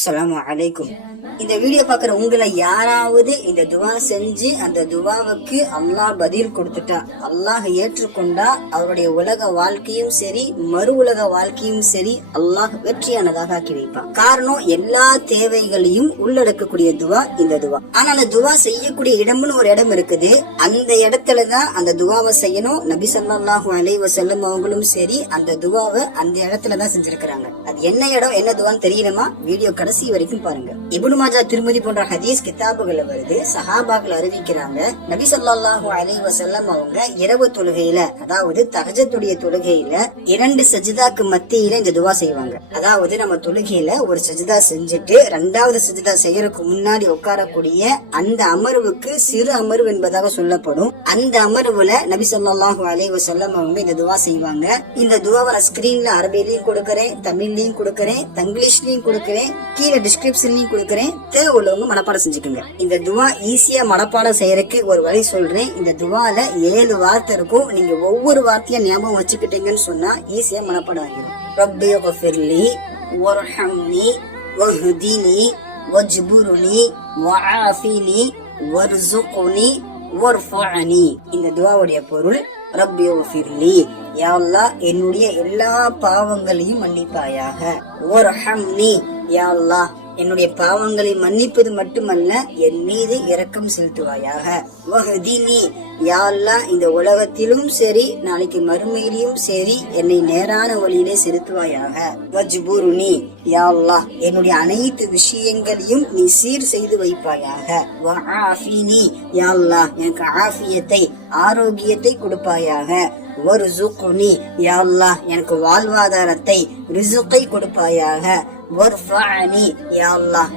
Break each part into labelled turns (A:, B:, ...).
A: அஸ்லாம் வலைக்கும் இந்த வீடியோ பார்க்குற உங்களை யாராவது இந்த துவா செஞ்சு அந்த துவாவுக்கு அல்லாஹ் பதில் கொடுத்துட்டா அல்லாஹ் ஏற்றுக்கொண்டா அவருடைய உலக வாழ்க்கையும் சரி மறு உலக வாழ்க்கையும் சரி அல்லாஹ் வெற்றியானதாக ஆக்கி வைப்பான். காரணம் எல்லா தேவைகளையும் உள்ளடக்கக்கூடிய துவா இந்த துவா. ஆனா அந்த துவா செய்யக்கூடிய இடம்னு ஒரு இடம் இருக்குது. அந்த இடத்துல தான் அந்த துவாவை செய்யணும். நபி ஸல்லல்லாஹு அலைஹி செல்லும் அவங்களும் சரி அந்த துவாவை அந்த இடத்துல தான் செஞ்சிருக்கிறாங்க. அது என்ன இடம் என்ன துவான்னு தெரியணுமா? வீடியோ கடைசி வரைக்கும் பாருங்க. இப்னு மாஜா திருமதி போன்ற ஹதீஸ் கிதாபுகள்ல வருது. சஹாபாக்கள் அறிவிக்கிறாங்க நபி சொல்லாஹு அலைஹி வஸல்லம் அவங்க இரவு தொழுகையில அதாவது தகஜத்துடைய தொழுகையில இரண்டு சஜிதாக்கு மத்தியில இந்த துவா செய்வாங்க. அதாவது நம்ம தொழுகையில ஒரு சஜிதா செஞ்சுட்டு ரெண்டாவது சஜிதா செய்யறதுக்கு முன்னாடி உட்காரக்கூடிய அந்த அமர்வுக்கு சிறு அமர்வு என்பதாக சொல்லப்படும். அந்த அமர்வுல நபி சொல்லாஹு அலைஹி செல்லம் அவங்க இந்த துவா செய்வாங்க. இந்த துவாவை ஸ்கிரீன்ல அரபிலையும் கொடுக்கறேன் தமிழ்லயும் கொடுக்கறேன் தங்கிலீஷ்லயும் கொடுக்கறேன் கீழே டிஸ்கிரிப்ஷன்லையும் கொடுக்குறேன். தேவை உள்ளவங்க மனப்பாடம் செஞ்சுக்கோங்க. இந்த துவா ஈஸியாக மனப்பாடம் செய்யறதுக்கு ஒரு வழி சொல்கிறேன் இந்த துவாவில் ஏழு வார்த்தை இருக்கும். நீங்கள் ஒவ்வொரு வார்த்தையும் ஞாபகம் வச்சுக்கிட்டீங்கன்னு சொன்னால் ஈஸியாக மனப்பாடம் ஆகிடும். ரப்பியோ கஃபிர்லி ஒர்ஹம்னி வஹ்தினி ஒஜ்புருனி வஆஃபினி வர்சுக்னி வர்ஃபஅனி. இந்த துவாவுடைய பொருள் ரப்பியோ ஃபிர்லி யா என்னுடைய எல்லா பாவங்களையும் மன்னிப்பாயாக. ஒர்ஹம்னி யா என்னுடைய பாவங்களை மன்னிப்பது மட்டுமல்ல என் மீது இரக்கம் செலுத்துவாயாக. வஹ்தினி யா அல்லாஹ் இந்த உலகத்திலும் சரி நாளைக்கு மறுமையிலும் சரி என்னை நேரான வழியிலே செலுத்துவாயாக. வஜ்புருனி யா அல்லாஹ் என்னுடைய அனைத்து விஷயங்களையும் நீ சீர் செய்து வைப்பாயாக. வஆஃபினி யா அல்லாஹ் எனக்கு ஆஃபியத்தை ஆரோக்கியத்தை கொடுப்பாயாக. ஒரு ஜுக்குனி யா அல்லாஹ் எனக்கு வாழ்வாதாரத்தை ரிசுக்கை கொடுப்பாயாக.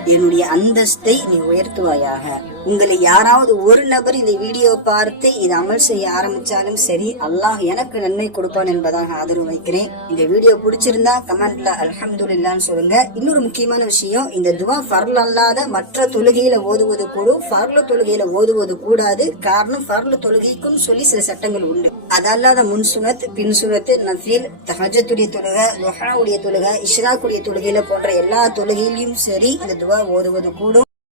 A: என்னுடைய அந்தஸ்தை நீ உயர்த்துவாயாக. உங்களை யாராவது ஒரு நபர் இந்த வீடியோ பார்த்து இதை அமல் செய்ய ஆரம்பிச்சாலும் சரி அல்லாஹ் எனக்கு நன்மை கொடுப்பான் என்பதாக ஆதரவு வைக்கிறேன். இந்த வீடியோ பிடிச்சிருந்தா கமெண்ட்ல அல்ஹம்துலில்லான்னு சொல்லுங்க. இன்னொரு முக்கியமான விஷயம் இந்த துவா ஃபர்ல் அல்லாத மற்ற தொழுகையில ஓதுவது கூடும். ஃபர்லு தொழுகையில ஓதுவது கூடாது. காரணம் ஃபர்லு தொழுகைக்கும் சொல்லி சில சட்டங்கள் உண்டு. அதல்லாத முன் சுனத் பின் சுனத் நஃபீல் தஹஜத்துடைய தொழுகை துஹாவுடைய தொழுகை இஷ்ராக்குடைய தொழுகையில போன்ற எல்லா தொழுகையிலும் சரி இந்த துவா ஓதுவது கூடும்.